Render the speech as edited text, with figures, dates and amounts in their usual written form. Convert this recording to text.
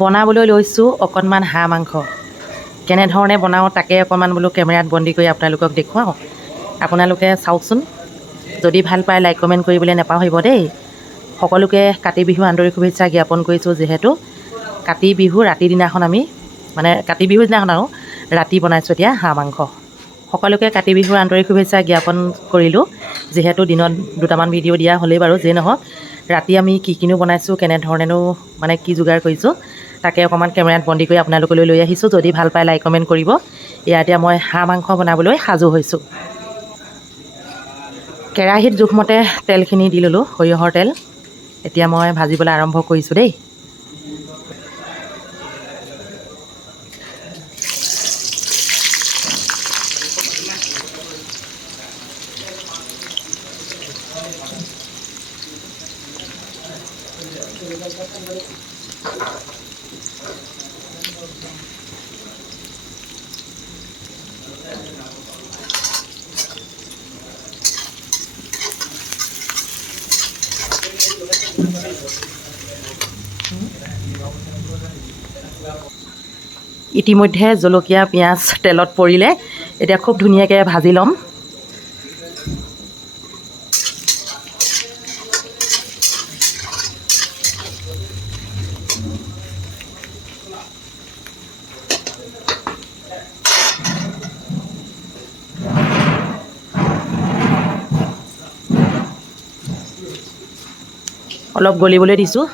বনাবলৈ লৈছোঁ অকণমান হাঁহ মাংস। কেনেধৰণে বনাওঁ তাকে অকণমান বোলো কেমেৰাত বন্দী কৰি আপোনালোকক দেখুৱাওঁ। আপোনালোকে চাওকচোন। যদি ভাল পায় লাইক কমেণ্ট কৰিবলৈ নাপাহৰিব দেই। সকলোকে কাতি বিহু আন্তৰিক শুভেচ্ছা জ্ঞাপন কৰিছোঁ। যিহেতু কাতি বিহু ৰাতিৰ দিনাখন আমি কাতি বিহুৰ দিনাখন আৰু ৰাতি বনাইছোঁ এতিয়া হাঁহ মাংস। সকলোকে কাতি বিহুৰ আন্তৰিক শুভেচ্ছা জ্ঞাপন কৰিলোঁ। যিহেতু দিনত দুটামান ভিডিঅ' দিয়া হ'লেই বাৰু, যিয়ে নহওক ৰাতি আমি কি কিনো বনাইছোঁ, কেনেধৰণেনো কি যোগাৰ কৰিছোঁ তাকে অকণমান কেমেৰাত বন্দী কৰি আপোনালোকলৈ লৈ আহিছোঁ। যদি ভাল পায় লাইক কমেণ্ট কৰিব। এতিয়া মই হাঁহ মাংস বনাবলৈ সাজু হৈছোঁ। কেৰাহীত জোখমতে তেলখিনি দি ল'লোঁ, সৰিয়হৰ তেল। এতিয়া মই ভাজিবলৈ আৰম্ভ কৰিছোঁ দেই। ইতিমধ্যে জলকীয়া পিঁয়াজ তেলত পৰিলে। এতিয়া খুব ধুনীয়াকৈ ভাজি ল'ম। অলপ গলিবলৈ দিছোঁ।